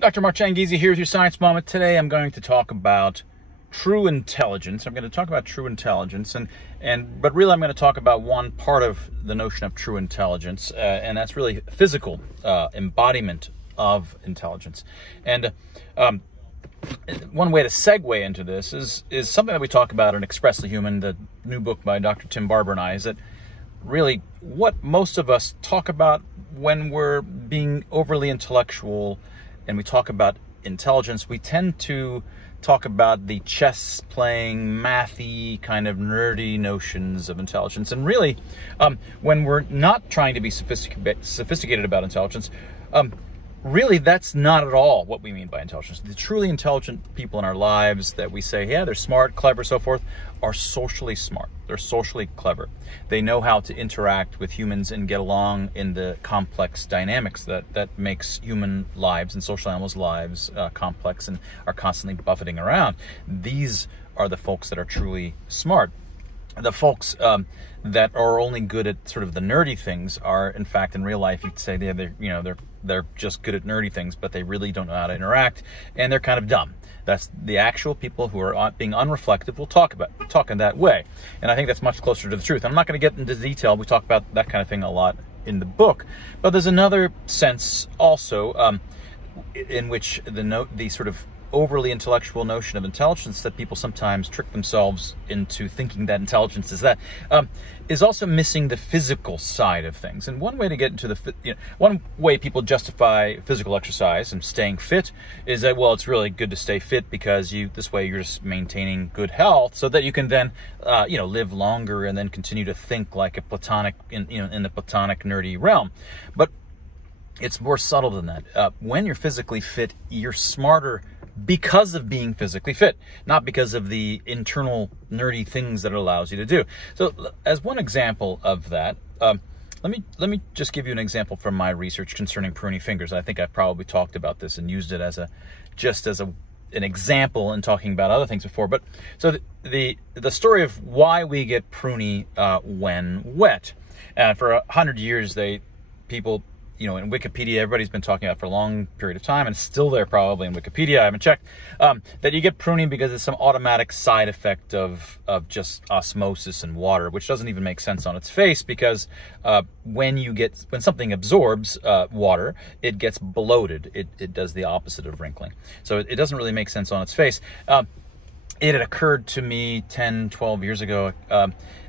Dr. Mark Changizi here with your Science Moment. Today I'm going to talk about true intelligence. I'm going to talk about true intelligence, but really I'm going to talk about one part of the notion of true intelligence, and that's really physical embodiment of intelligence. And one way to segue into this is something that we talk about in Expressly Human, the new book by Dr. Tim Barber and I, is that really what most of us talk about when we're being overly intellectual and we talk about intelligence, we tend to talk about the chess playing, mathy, kind of nerdy notions of intelligence. And really, when we're not trying to be sophisticated about intelligence, really that's not at all what we mean by intelligence. The truly intelligent people in our lives that we say, yeah, they're smart, clever, so forth, are socially smart. They're socially clever. They know how to interact with humans and get along in the complex dynamics that makes human lives and social animals' lives complex and are constantly buffeting around. These are the folks that are truly smart. The folks that are only good at sort of the nerdy things are, in fact, in real life, you'd say they're just good at nerdy things, but they really don't know how to interact, and they're kind of dumb. That's the actual people who are being unreflective will talk in that way. And I think that's much closer to the truth. I'm not going to get into detail. We talk about that kind of thing a lot in the book. But there's another sense also in which the sort of overly intellectual notion of intelligence that people sometimes trick themselves into thinking that intelligence is that, is also missing the physical side of things. And one way to get into one way people justify physical exercise and staying fit is that, well, it's really good to stay fit because this way you're just maintaining good health so that you can then, live longer and then continue to think like a platonic, in the platonic nerdy realm. But it's more subtle than that. When you're physically fit, you're smarter because of being physically fit, not because of the internal nerdy things that it allows you to do. So as one example of that, let me just give you an example from my research concerning pruny fingers. I think I've probably talked about this and used it as an example in talking about other things before. But so the story of why we get pruny when wet. For 100 years, people in Wikipedia, everybody's been talking about for a long period of time, and it's still there probably in Wikipedia, I haven't checked, that you get pruning because it's some automatic side effect of just osmosis in water, which doesn't even make sense on its face, because when something absorbs water, it gets bloated. It does the opposite of wrinkling. So it doesn't really make sense on its face. It had occurred to me 10, 12 years ago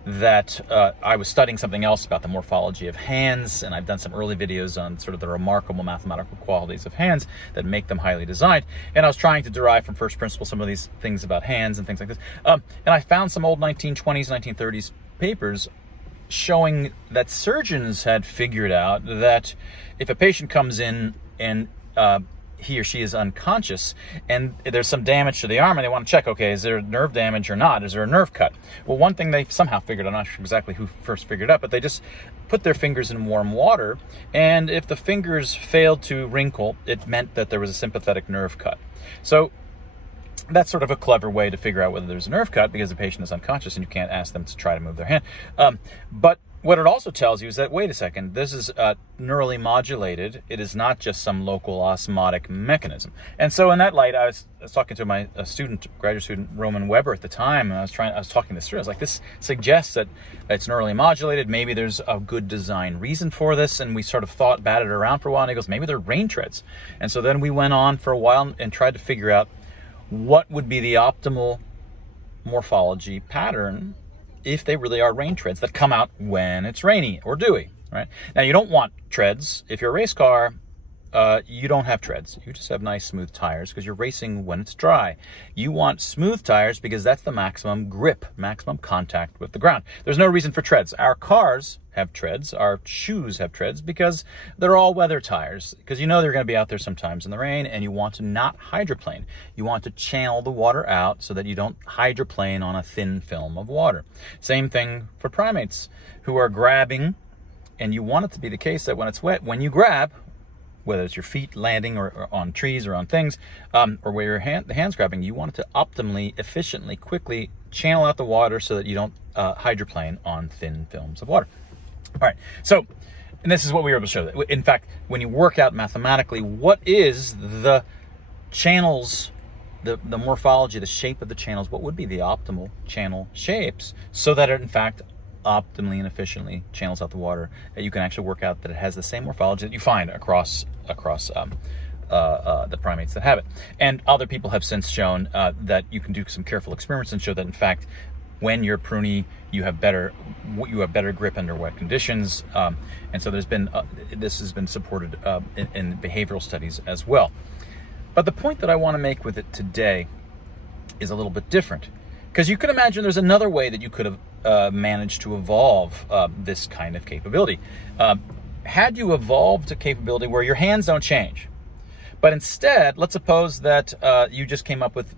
that I was studying something else about the morphology of hands, and I've done some early videos on sort of the remarkable mathematical qualities of hands that make them highly designed, and I was trying to derive from first principles some of these things about hands and things like this. And I found some old 1920s, 1930s papers showing that surgeons had figured out that if a patient comes in and he or she is unconscious and there's some damage to the arm and they want to check, okay, is there nerve damage or not? Is there a nerve cut? Well, one thing they somehow figured, I'm not sure exactly who first figured it out, but they just put their fingers in warm water, and if the fingers failed to wrinkle, it meant that there was a sympathetic nerve cut. So that's sort of a clever way to figure out whether there's a nerve cut, because the patient is unconscious and you can't ask them to try to move their hand. But what it also tells you is that, wait a second, this is neurally modulated. It is not just some local osmotic mechanism. And so in that light, I was talking to my graduate student, Roman Weber at the time, and I was talking this through. I was like, this suggests that it's neurally modulated. Maybe there's a good design reason for this. And we sort of batted it around for a while, and he goes, maybe they're rain treads. And so then we went on for a while and tried to figure out what would be the optimal morphology pattern if they really are rain treads that come out when it's rainy or dewy, right? Now, you don't want treads. If you're a race car, you don't have treads. You just have nice, smooth tires because you're racing when it's dry. You want smooth tires because that's the maximum grip, maximum contact with the ground. There's no reason for treads. Our cars have treads. Our shoes have treads because they're all weather tires, because they're going to be out there sometimes in the rain, and you want to not hydroplane. You want to channel the water out so that you don't hydroplane on a thin film of water. Same thing for primates who are grabbing, and you want it to be the case that when it's wet, when you grab, whether it's your feet landing or on trees or on things, or where the hand's grabbing, you want it to optimally, efficiently, quickly channel out the water so that you don't hydroplane on thin films of water. All right, so, and this is what we were able to show. In fact, when you work out mathematically, what is the channels, the morphology, the shape of the channels, what would be the optimal channel shapes, so that it in fact optimally and efficiently channels out the water. You can actually work out that it has the same morphology that you find across the primates that have it. And other people have since shown that you can do some careful experiments and show that in fact, when you're pruny, you have better grip under wet conditions, and so there's been this has been supported in behavioral studies as well. But the point that I want to make with it today is a little bit different, because you could imagine there's another way that you could have managed to evolve this kind of capability. Had you evolved a capability where your hands don't change, but instead, let's suppose that you just came up with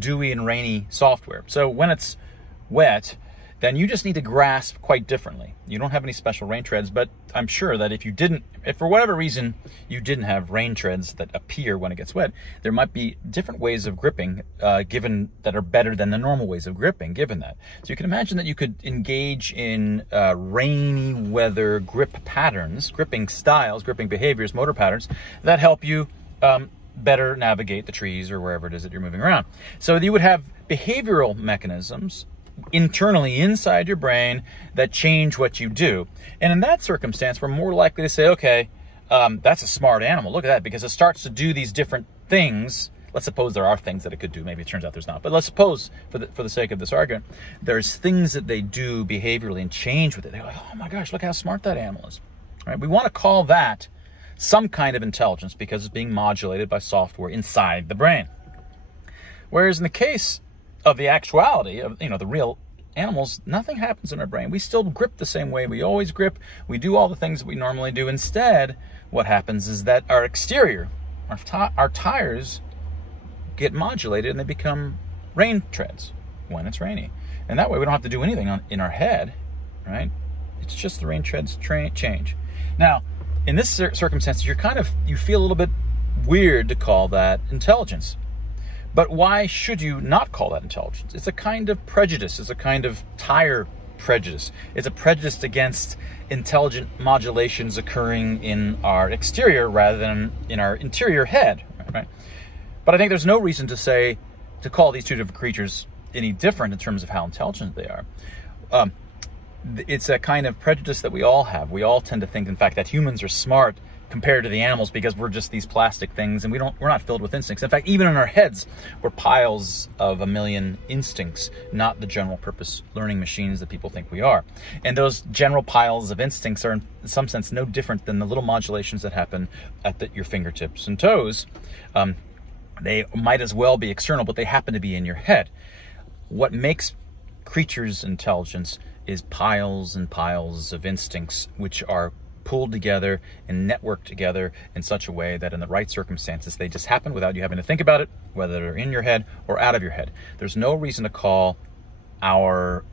dewy and rainy software. So when it's wet, then you just need to grasp quite differently. You don't have any special rain treads, but I'm sure that if for whatever reason you didn't have rain treads that appear when it gets wet, there might be different ways of gripping given that are better than the normal ways of gripping, given that. So you can imagine that you could engage in rainy weather grip patterns, gripping styles, gripping behaviors, motor patterns that help you better navigate the trees or wherever it is that you're moving around. So you would have behavioral mechanisms internally inside your brain that change what you do. And in that circumstance, we're more likely to say, okay, that's a smart animal. Look at that, because it starts to do these different things. Let's suppose there are things that it could do. Maybe it turns out there's not. But let's suppose, for the sake of this argument, there's things that they do behaviorally and change with it. They're like, oh my gosh, look how smart that animal is. Right? We want to call that some kind of intelligence because it's being modulated by software inside the brain. Whereas in the case of the actuality of, the real animals, nothing happens in our brain. We still grip the same way we always grip. We do all the things that we normally do. Instead, what happens is that our exterior, our tires get modulated and they become rain treads when it's rainy. And that way we don't have to do anything in our head, right? It's just the rain treads change. Now, in this circumstance, you feel a little bit weird to call that intelligence. But why should you not call that intelligence? It's a kind of prejudice. It's a kind of tire prejudice. It's a prejudice against intelligent modulations occurring in our exterior rather than in our interior head, right? But I think there's no reason to call these two different creatures any different in terms of how intelligent they are. It's a kind of prejudice that we all have. We all tend to think, in fact, that humans are smart compared to the animals because we're just these plastic things and we're not filled with instincts. In fact, even in our heads, we're piles of a million instincts, not the general purpose learning machines that people think we are. And those general piles of instincts are in some sense no different than the little modulations that happen at your fingertips and toes. They might as well be external, but they happen to be in your head. What makes creatures' intelligence is piles and piles of instincts which are pulled together and networked together in such a way that in the right circumstances, they just happen without you having to think about it, whether they're in your head or out of your head. There's no reason to call our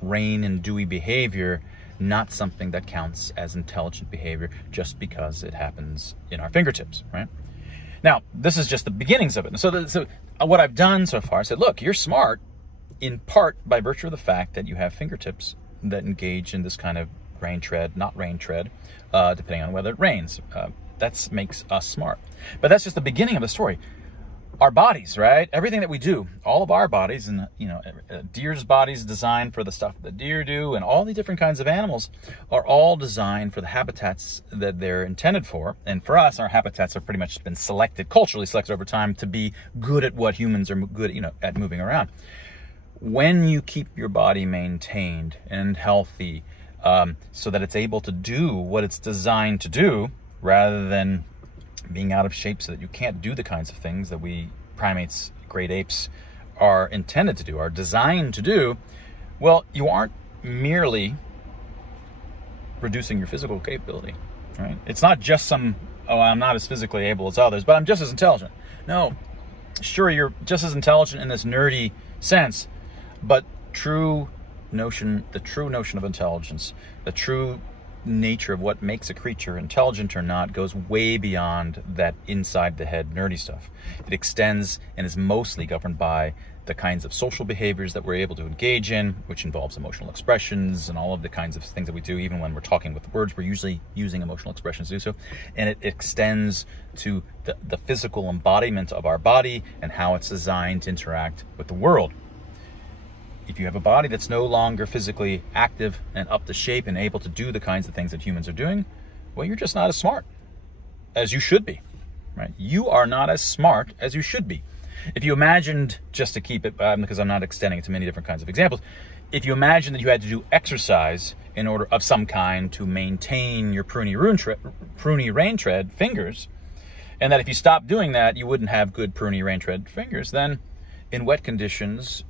rain and dewy behavior not something that counts as intelligent behavior just because it happens in our fingertips, right? Now, this is just the beginnings of it. So what I've done so far, I said, look, you're smart in part by virtue of the fact that you have fingertips that engage in this kind of rain tread, not rain tread, depending on whether it rains. That makes us smart. But that's just the beginning of the story. Our bodies, right? Everything that we do, all of our bodies, and a deer's body is designed for the stuff that deer do, and all the different kinds of animals are all designed for the habitats that they're intended for. And for us, our habitats have pretty much been culturally selected over time to be good at what humans are good, at moving around. When you keep your body maintained and healthy, so that it's able to do what it's designed to do, rather than being out of shape so that you can't do the kinds of things that we primates, great apes, are intended to do, are designed to do, well, you aren't merely reducing your physical capability, right? It's not just I'm not as physically able as others, but I'm just as intelligent. No, sure, you're just as intelligent in this nerdy sense, but the true notion of intelligence, the true nature of what makes a creature intelligent or not goes way beyond that inside the head nerdy stuff. It extends and is mostly governed by the kinds of social behaviors that we're able to engage in, which involves emotional expressions and all of the kinds of things that we do. Even when we're talking with words, we're usually using emotional expressions to do so. And it extends to the physical embodiment of our body and how it's designed to interact with the world. If you have a body that's no longer physically active and up to shape and able to do the kinds of things that humans are doing, well, you're just not as smart as you should be, right? You are not as smart as you should be. If you imagined, just to keep it, because I'm not extending it to many different kinds of examples, if you imagine that you had to do exercise in order of some kind to maintain your pruny rain tread fingers, and that if you stopped doing that, you wouldn't have good pruny rain tread fingers, then in wet conditions,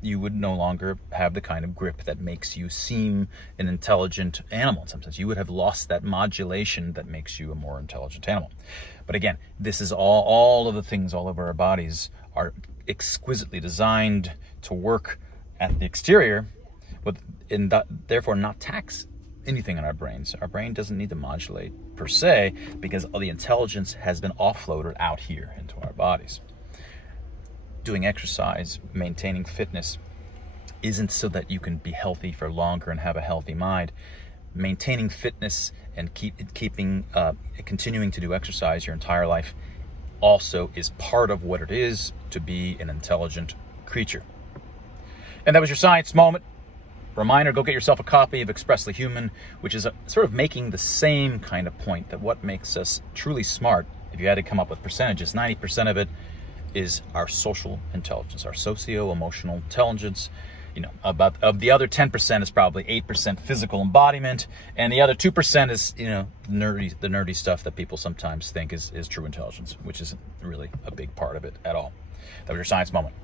you would no longer have the kind of grip that makes you seem an intelligent animal in some sense. You would have lost that modulation that makes you a more intelligent animal. But again, this is all of the things all over our bodies are exquisitely designed to work at the exterior, but therefore not tax anything in our brains. Our brain doesn't need to modulate per se because all the intelligence has been offloaded out here into our bodies. Doing exercise, maintaining fitness, isn't so that you can be healthy for longer and have a healthy mind. Maintaining fitness and continuing to do exercise your entire life also is part of what it is to be an intelligent creature. And that was your science moment. Reminder, go get yourself a copy of Expressly Human, which is sort of making the same kind of point that what makes us truly smart, if you had to come up with percentages, 90% of it is our social intelligence, our socio-emotional intelligence. You know, of the other 10% is probably 8% physical embodiment, and the other 2% is, you know, the nerdy stuff that people sometimes think is true intelligence, which isn't really a big part of it at all. That was your science moment.